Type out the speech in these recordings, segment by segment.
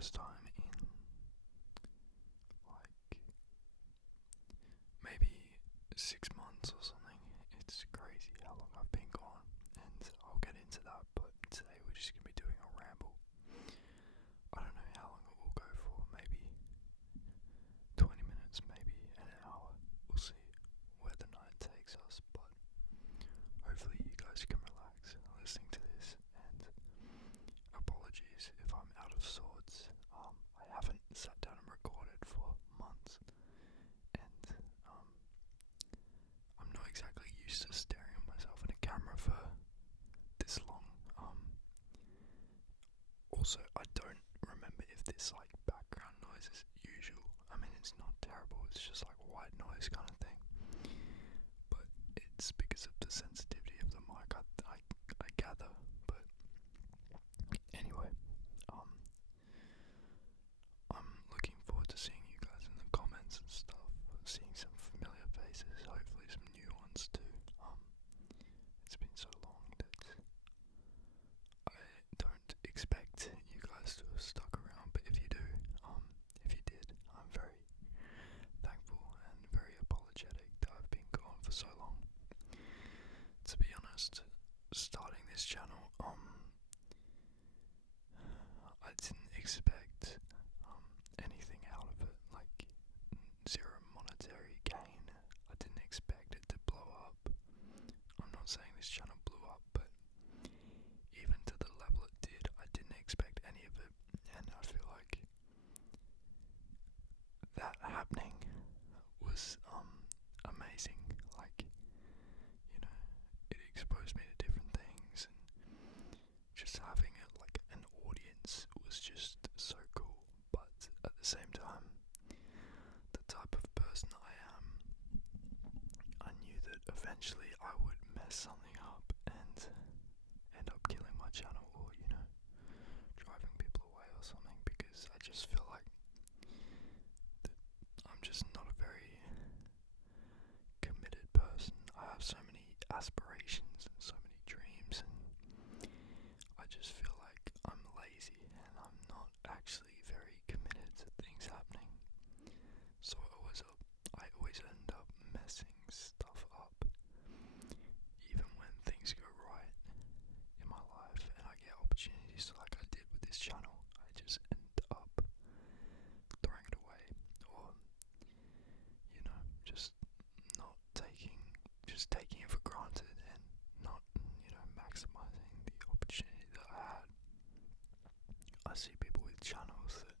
first time in like maybe 6 months or something. It's crazy how long I've been gone, and I'll get into that, but today we're just going to be doing a ramble. I don't know how long it will go for, maybe 20 minutes, maybe an hour. We'll see where the night takes us, but hopefully you guys can relax listening to this, and apologies if I'm out of sorts. I haven't sat down and recorded for months, and I'm not exactly used to staring at myself in a camera for this long. Also, I don't remember if this like background noise is usual. I mean, it's not terrible, it's just like white noise kind of thing, but it's because of the sensitivity of the mic, I gather. But anyway, I'm looking forward to seeing you guys in the comments and stuff, seeing some familiar faces, hopefully some new ones too. It's been so long that I don't expect you guys to have stuck around, but if you do, if you did, I'm very thankful and very apologetic that I've been gone for so long. To be honest, starting this channel, I didn't expect anything out of it, like zero monetary gain. I didn't expect it to blow up. I'm not saying this channel blew up, but even to the level it did, I didn't expect any of it, and I feel like that happening was amazing. Like, you know, it exposed me to different things, and just having it like an audience was just so cool. But at the same time, the type of person I am, I knew that eventually I would mess something up and end up killing my channel, or driving people away or something, because I just feel like that I'm just not a very committed person. I have so many aspirations and so many dreams, and I just feel like I'm lazy and I'm not actually very committed to things happening. So I always end up messing stuff up, even when things go right in my life and I get opportunities like I did with this channel. I just end up throwing it away, or just not taking it for granted, and not maximizing the opportunity that I had. I see people with channels that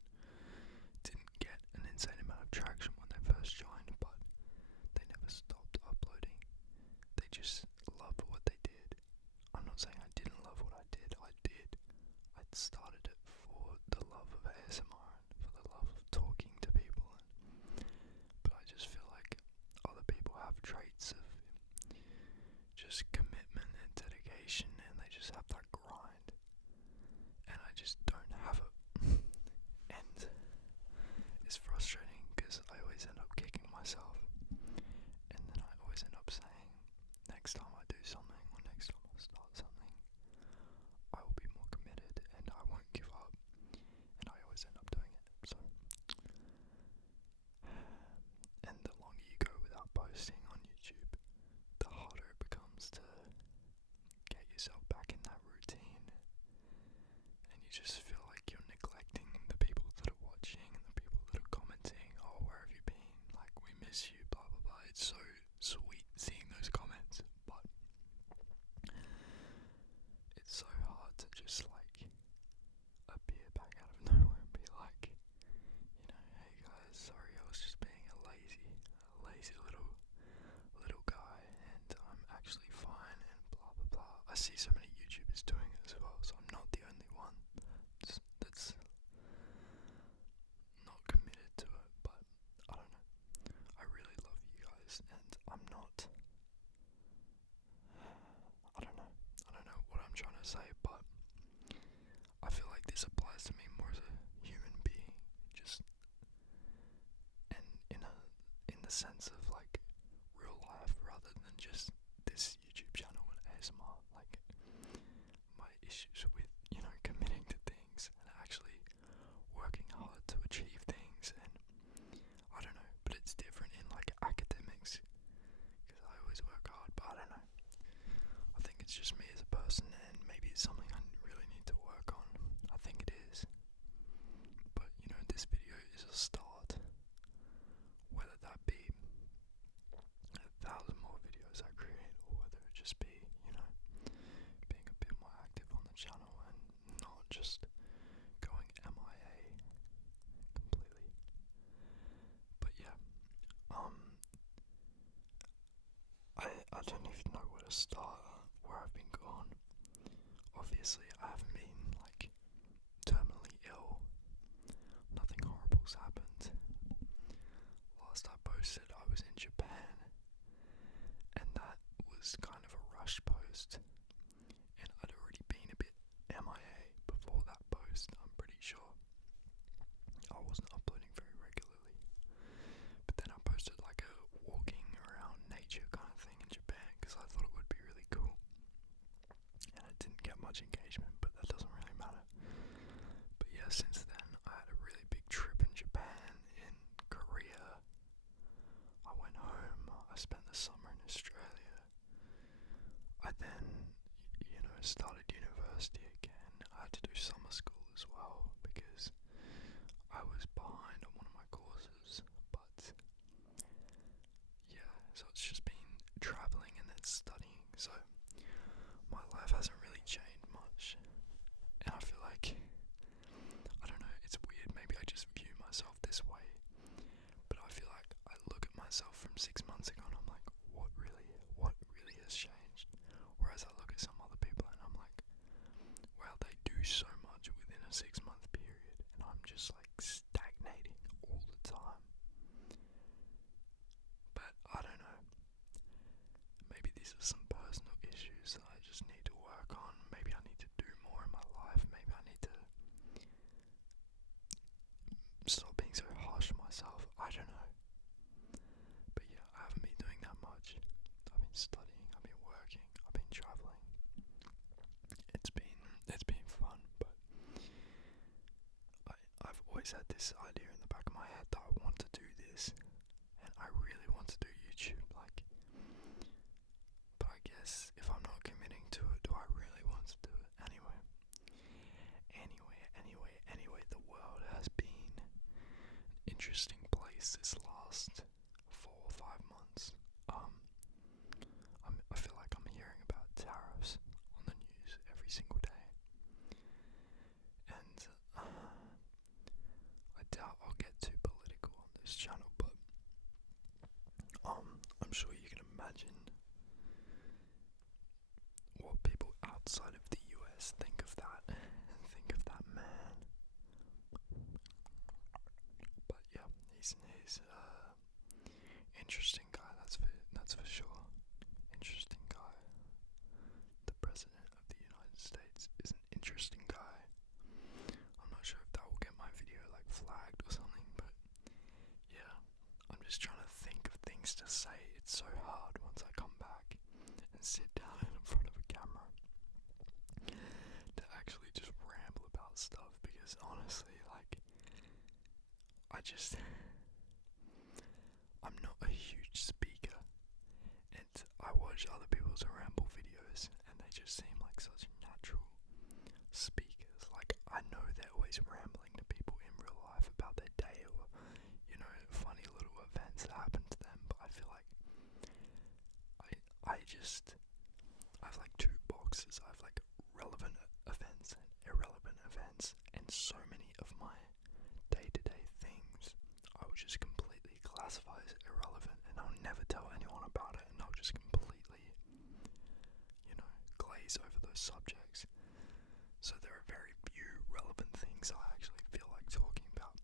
didn't get an insane amount of traction when they first joined, but they never stopped uploading. They just loved what they did. I'm not saying I didn't love what I did. I did. I started it for the love of ASMR and for the love of talking to people, but I just feel like other people have traits of just commitment and dedication, and they just have that grind, and I just don't have it. And it's frustrating because I always end up kicking myself, and then I always end up saying, next time I do something, or next time I start something, I will be more committed and I won't give up, and I always end up doing it. So, and the longer you go without posting on YouTube, the harder it becomes to get yourself back in that routine, and you just feel like you're neglecting the people that are watching and the people that are commenting, oh, where have you been, like, we miss you, blah blah blah. It's so sweet seeing those comments, but it's so hard to just like appear back out of nowhere and be like, hey guys, sorry, I was just being a lazy little guy, and I'm actually fine, and blah blah blah. I see so many YouTubers doing it as well, so I'm not the only one that's not committed to it. But I don't know, I really love you guys, and I don't know what I'm trying to say, but I feel like this applies to me more as a human being, just and in the sense of like real life, rather than just this YouTube channel and ASMR. Like, my issues with committing to things and actually working to start where I've been gone. Obviously, I haven't been like terminally ill. Nothing horrible's happened. Last I posted, I was in Japan, and that was kind of a rush post. And I'd already been a bit MIA before that post, I'm pretty sure. I wasn't uploading very regularly. But then I posted like a walking around nature kind of thing in Japan because I thought it would be really cool. And it didn't get much engagement, but that doesn't really matter. But yeah, since then I had a really big trip in Japan, in Korea. I went home, I spent the summer in Australia. I then, started university again. I had to do summer school as well because I was behind on one of my courses. But yeah, so it's just been traveling and then studying. So my life hasn't really changed much. And I feel like, I don't know, it's weird. Maybe I just view myself this way. But I feel like I look at myself from 6 months ago and I'm like, what really has changed? Whereas I look at some other people and I'm like, well, they do so much within a 6-month period, and I'm just like stagnating all the time. But I don't know. Maybe these are some personal issues that I just need to work on. Maybe I need to do more in my life. Maybe I need to stop being so harsh on myself. I don't know. But yeah, I haven't been doing that much. I've been studying, I've been working, I've been traveling. It's been fun, but I've always had this idea in the back of my head that I want to do this, and I really want to do YouTube, but I guess if I'm not committing to it, do I really want to do it? Anyway, the world has been an interesting place this last 4 or 5 months. I feel like I'm hearing about tariffs on the news every single day, and I doubt I'll get too political on this channel, but I'm sure you can imagine what people outside of the US think of that man. But yeah, he's interesting guy, that's for sure. Interesting guy. The President of the United States is an interesting guy. I'm not sure if that will get my video flagged or something, but yeah, I'm just trying to think of things to say. It's so hard once I come back and sit down in front of a camera to actually just ramble about stuff, because honestly, I'm not a huge speaker, and I watch other people's ramble videos and they just seem like such natural speakers. I know they're always rambling to people in real life about their day or, funny little events that happen to them, but I feel like I have two boxes. I have relevant events and irrelevant events, and so many of my day-to-day things I will just completely classify as irrelevant, and I'll never tell anyone about it, and I'll just completely, glaze over those subjects. So there are very few relevant things I actually feel like talking about,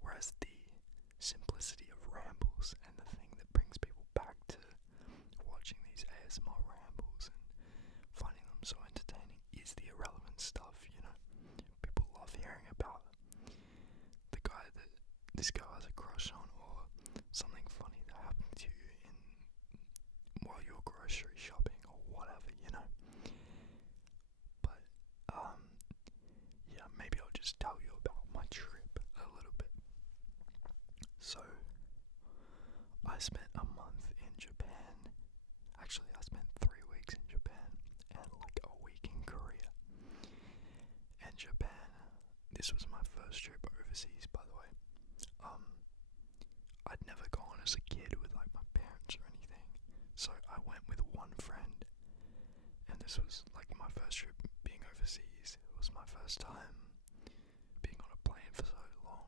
whereas the simplicity of rambles and the thing that brings people back to watching these ASMR rambles and finding them so entertaining is the irrelevant stuff. People love hearing about the guy that this girl has a crush on, or something funny that happened to you while you're grocery shopping or whatever, But yeah, maybe I'll just tell you about my trip a little bit. So I spent a month in Japan. Actually, I spent 3 weeks in Japan and a week in Korea. And Japan, this was my first trip overseas, by the way. I'd never gone as a kid with my parents or anything, so I went with one friend, and this was my first trip being overseas. It was my first time being on a plane for so long.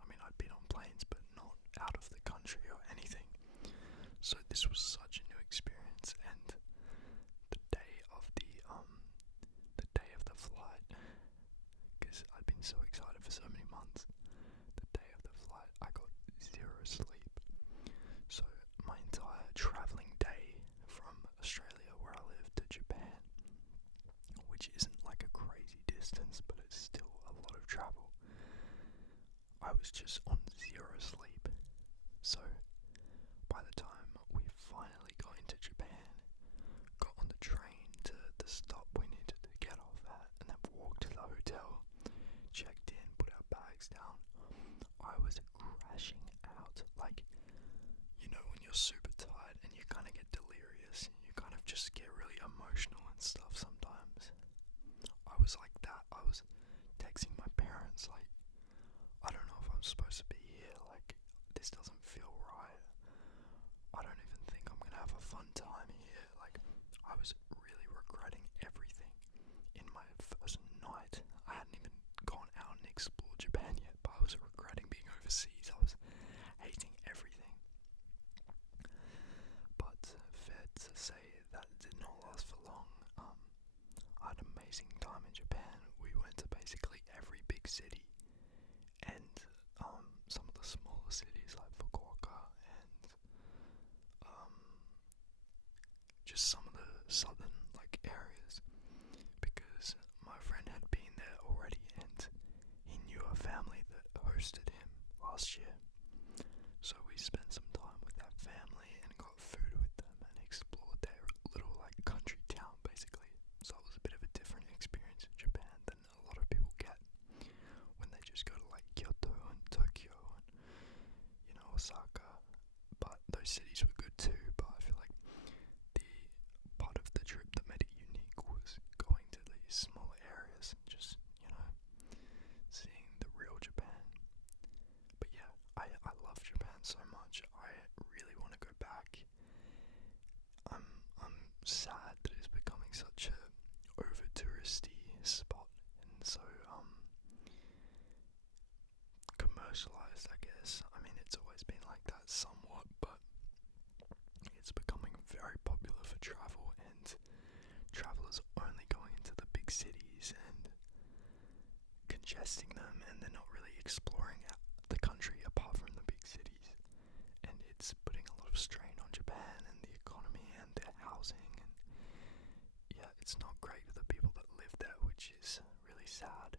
I mean, I'd been on planes, but not out of the country or anything. So this was such a new experience, and was just on zero sleep. So by the time we finally got into Japan, got on the train to the stop we needed to get off at, and then walked to the hotel, checked in, put our bags down, I was crashing out. Like, you know, when you're super tired and you kind of get delirious, you kind of just get really emotional and stuff sometimes. I was like that. I was texting my parents like, I don't know if I'm supposed to be here, like, this doesn't feel right. I don't even think I'm gonna have a fun time here. Like, I was really regretting everything. In my first night, I hadn't even gone out and explored Japan yet, but I was regretting being overseas. I was hating everything. But fair to say that did not last for long. I had an amazing time in Japan. We went to basically every big city and some of the smaller cities like Fukuoka and just some of the southern like areas, because my friend had been there already and he knew a family that hosted him last year. So we spent some time with that family and got food with them and explored their little like country town basically. So it was a bit of a different experience in Japan than a lot of people get when they just go to like Kyoto and Tokyo and, you know, Osaka. But those cities were good too, but I feel like the part of the trip that made it unique was going to these smaller areas and just, you know, seeing the real Japan. But yeah, I love Japan so much. I really want to go back. I'm sad that it's becoming such a over touristy spot and so commercialized, I guess. I mean, it's always been like that somewhat, but it's becoming very popular for travel, and travelers only going into the big cities and congesting them, and they're not really exploring the country apart from the big cities. And it's putting a lot of strain on Japan and the economy and their housing, and yeah, it's not great for the people that live there, which is really sad.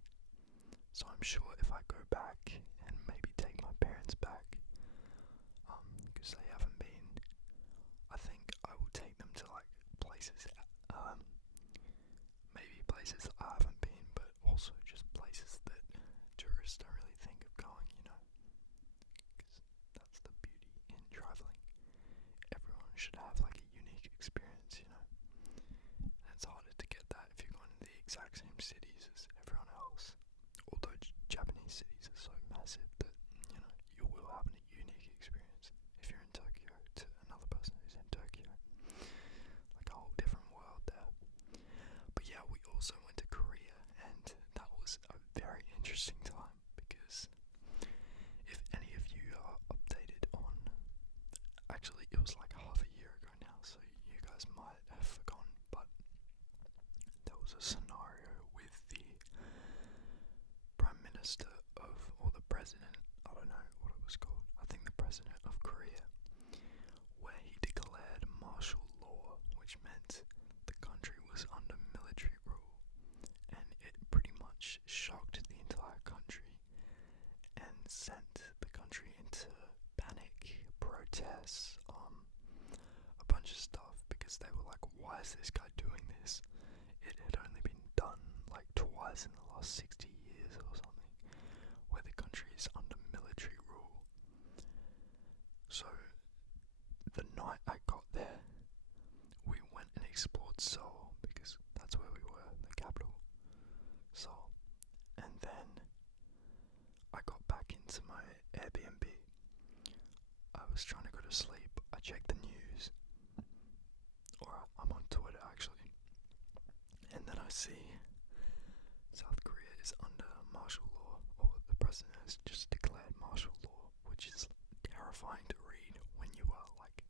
So I'm sure if I go back and maybe take my parents back, because they haven't been, I think I will take them to like places, maybe places that I haven't been, but also just places that tourists don't really think of going, you know, because that's the beauty in traveling. Everyone should have like a unique experience, you know, and it's harder to get that if you're going to the exact same cities as everyone else. Although Japanese cities are so massive that, you know, you will have a unique experience if you're in Tokyo to another person who's in Tokyo. Like a whole different world there. But yeah, we also went to Korea, and that was a very interesting time because if any of you are updated on, actually it was like half a year ago now, so you guys might have forgotten, but there was a scenario with the Prime Minister of, or the President, I don't know what it was called, I think the President of Korea, where he declared martial law, which meant the country was under military rule, and it pretty much shocked the entire country and sent the country into panic, protests, a bunch of stuff, because they were like, why is this guy doing this? It had only been done like twice in the last 60 years or something, where the country is under military rule. So the night I got there, we went and explored Seoul, because that's where we were, the capital, Seoul. And then I got back into my Airbnb. I was trying to go to sleep. I checked the news, or I'm on Twitter actually, and then I see South Korea is under martial law, or the president has just declared martial law, which is terrifying to read when you are like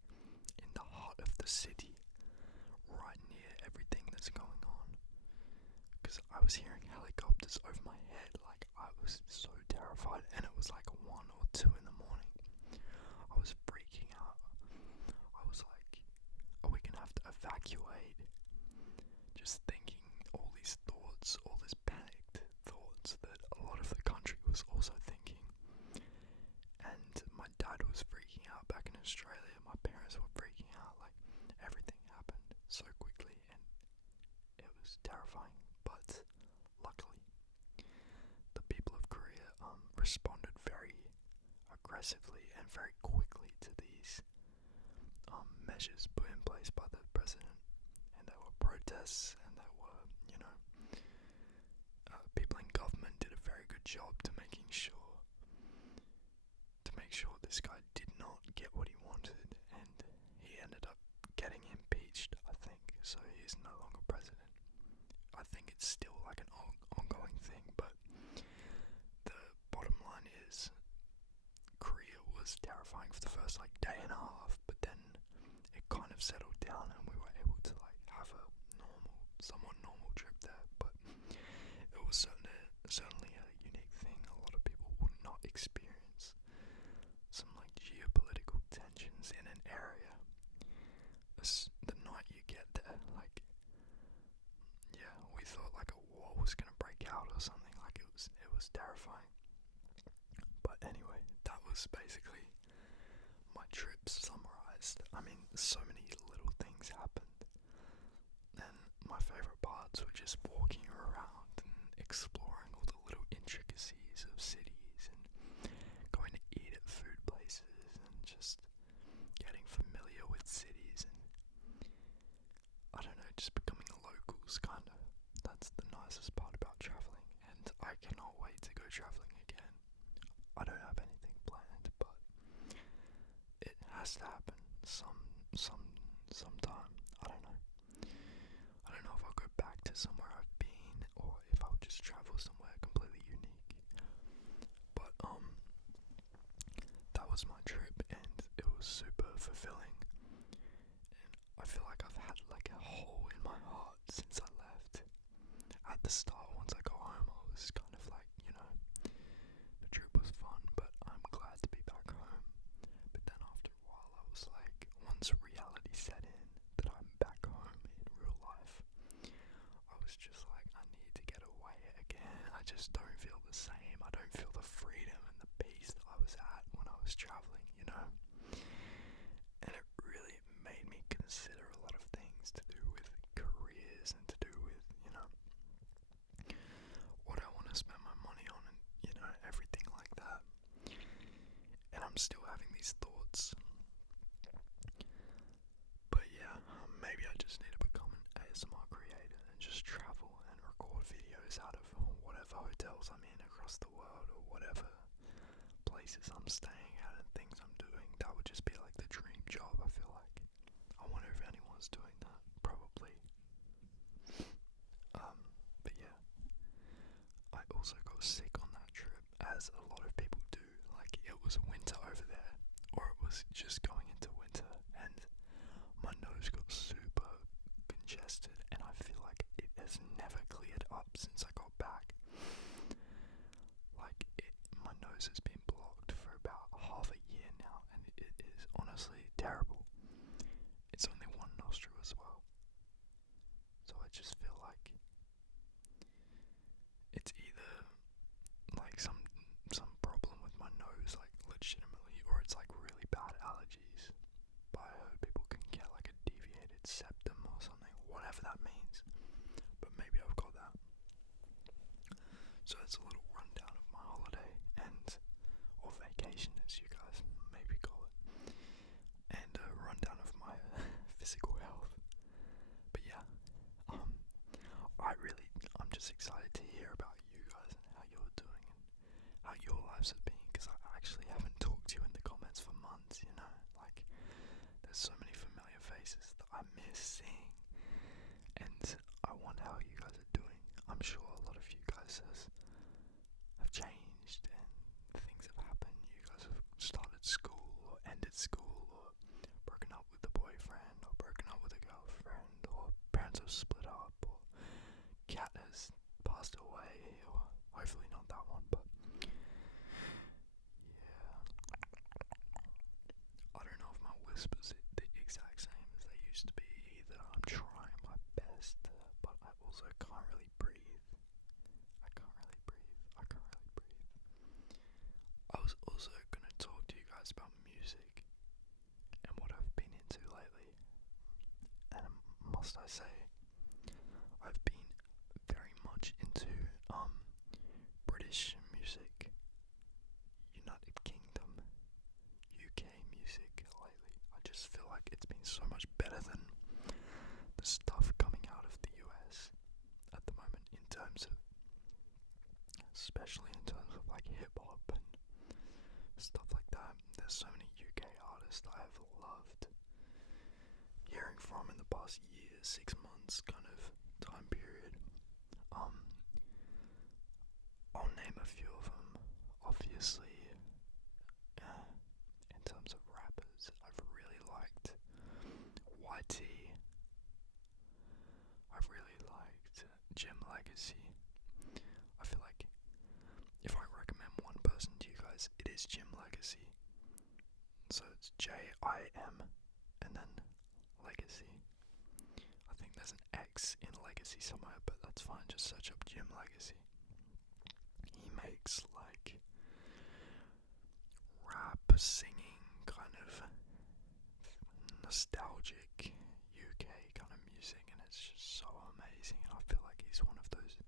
in the heart of the city, right near everything that's going on. Because I was hearing helicopters over my head, like I was so terrified, and it was like 1 or 2 in the morning. I was freaking out. I was like, are we gonna have to evacuate? Just thinking all these thoughts, all these panicked thoughts that a lot of the country was also thinking. aggressively and very quickly to these measures put in place by the president, and there were protests, and there were, people in government did a very good job to make sure this guy did not get what he wanted, and he ended up getting impeached, I think, so he's no longer president. I think it's still like an ongoing thing, but the bottom line is Korea was terrifying for the first like day and a half, but then it kind of settled down and we were able to like have a somewhat normal trip there. But it was certainly a unique thing. A lot of people would not experience some like geopolitical tensions in an area. The night you get there, like, yeah, we thought like a war was gonna break out or something. Like it was terrifying. But anyway, that was basically my trip summarized. I mean, so many little things happened, and my favorite parts were just walking around and exploring all the little intricacies of cities and going to eat at food places and just getting familiar with cities and, I don't know, just becoming a locals, kind of. That's the nicest part about traveling, and I cannot wait to go traveling again. I don't have anything planned, but it has to happen sometime. I don't know. I don't know if I'll go back to somewhere I've been or if I'll just travel somewhere completely unique. But that was my trip and it was super fulfilling. And I feel like I've had like a hole in my heart since I left. At the start, once I got home, I was kind of like, the trip was fun, but I'm glad to be back home. But then after a while, I was like, once reality set in that I'm back home in real life, I was just like, I need to get away again. I just don't feel the same. I don't feel the freedom and the peace that I was at when I was traveling, And it really made me consider a lot of things to do with careers and to do with, what I want to spend my money on and, everything like that. And I'm still having these thoughts. But yeah, maybe I just need to become an ASMR creator and just travel and record videos out of whatever hotels I'm in across the world or whatever places I'm staying at and things I'm doing. That would just be like the dream job, I feel like. I wonder if anyone's doing that. Probably. But yeah. I also got sick on that trip, as a lot of people do. Like, it was winter over there, or it was just going into winter, and my nose got super congested, and I feel like it has never cleared up since I got back. Like, my nose has been blocked for about half a year now, and it is honestly terrible. It's only one nostril as well. So I just feel like it's either like some problem with my nose, like legitimately, or it's like really bad allergies. But I heard people can get like a deviated septum or something, whatever that means. But maybe I've got that. So that's a little rundown of my holiday or vacation, as you guys maybe call it, and a rundown of my physical health. But yeah, I'm just excited to hear about you guys and how you're doing and how your lives have been, because I actually haven't talked to you in the comments for months, like, there's so many familiar faces that I miss seeing, and I wonder how you guys are doing. I'm sure a lot of you guys have changed and things have happened. You guys have started school or ended school or broken up with a boyfriend or broken up with a girlfriend, or parents have split up, or cat has passed away, or hopefully not that one, but yeah. I don't know if my whispers are the exact same as they used to be either. I'm trying my best, but I also can't really breathe. I can't really breathe. I was also going to talk to you guys about music and what I've been into lately. And must I say, I've been very much into British music, United Kingdom, artist I have loved hearing from in the past year, 6 months kind of time period. I'll name a few of them. Obviously, in terms of rappers, I've really liked YT. I've really liked Jim Legacy. I feel like if I recommend one person to you guys, it is Jim Legacy. So it's Jim and then Legacy. I think there's an X in Legacy somewhere, but that's fine, just search up Jim Legacy. He makes like rap singing kind of nostalgic UK kind of music, and it's just so amazing. And I feel like he's one of those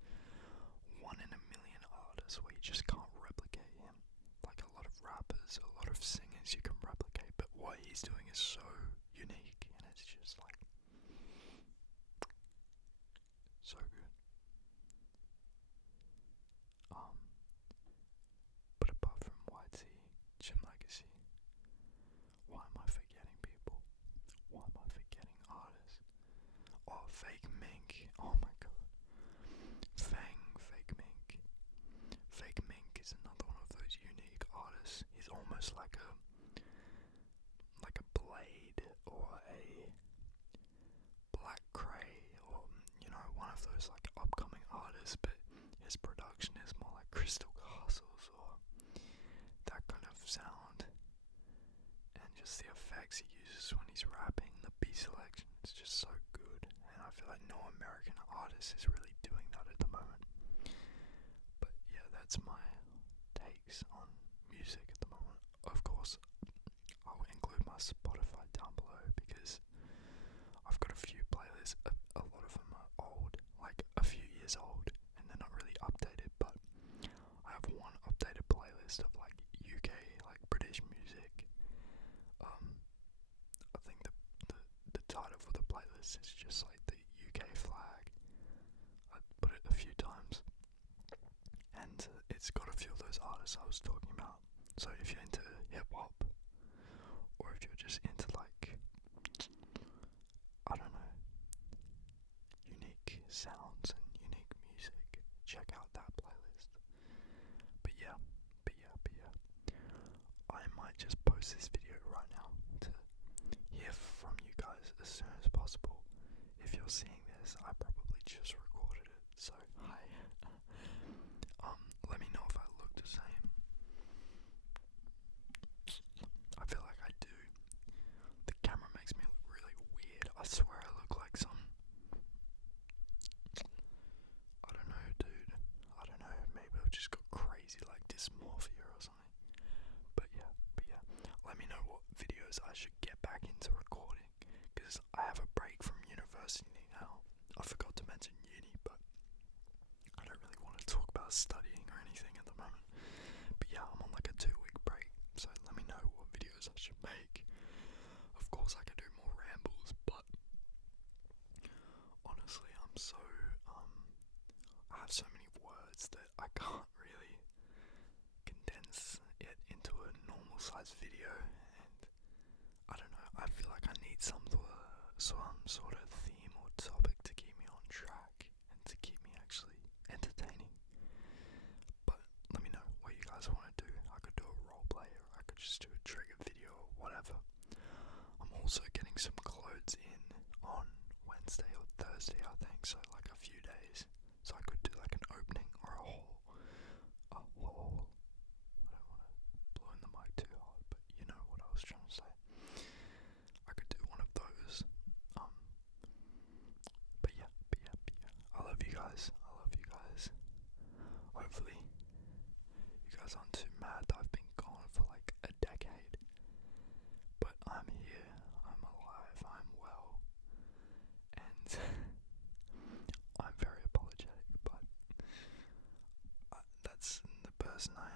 1 in a million artists where you just can't replicate him. Like a lot of rappers, a lot of singers you can replicate, but what he's doing is so unique, and it's just like so good. But apart from YT, Jim Legacy, why am I forgetting people? Why am I forgetting artists? Oh, Fake Mink. Oh my god. Fake Mink. Fake Mink is another one of those unique artists. He's almost like a Blade or a Black Cray, or one of those like upcoming artists, but his production is more like Crystal Castles or that kind of sound, and just the effects he uses when he's rapping, the beat selection, it's just so good, and I feel like no American artist is really doing that at the moment. But yeah, that's my takes on music at the moment. Of course, I'll include my Spotify down below because I've got a few playlists. A lot of them are old, like a few years old, and they're not really updated, but I have one updated playlist of like UK, like British music. I think the title for the playlist is just like the UK flag. I put it a few times, and it's got a few of those artists I was talking about. So if you're into hip hop, or if you're just into like, I don't know, unique sounds and unique music, check out that playlist. But yeah, I might just post this video right now to hear from you guys as soon as possible. If you're seeing this, I probably just recorded it, so hi. Let me know if I look the same. I feel like I do. The camera makes me look really weird. I swear I look like some, I don't know, dude. I don't know, maybe I've just got crazy like dysmorphia or something. But yeah. Let me know what videos I should get back into recording, because I have a break from university now. I forgot to mention uni, but I don't really want to talk about studying or anything at the moment. But yeah, I'm on like a 2-week break, so let me know what videos I should make. Of course I could do more rambles, but honestly I'm so, I have so many words that I can't really condense it into a normal sized video, and I don't know, I feel like I need some sort of theme or topic to keep me on track and to keep me actually entertaining. But let me know what you guys want to do. I could do a roleplay, or I could just do a trigger video or whatever. I'm also getting some clothes in on Wednesday or Thursday, I think, so like a few days. So I could do like an opening or a haul. I don't want to blow in the mic too hard, but you know what I was trying to say. I could do one of those. But yeah. I love you guys. Hopefully, you guys aren't too mad that I've been gone for like a decade. But I'm here, I'm alive, I'm well, and I'm very apologetic, but that's the person I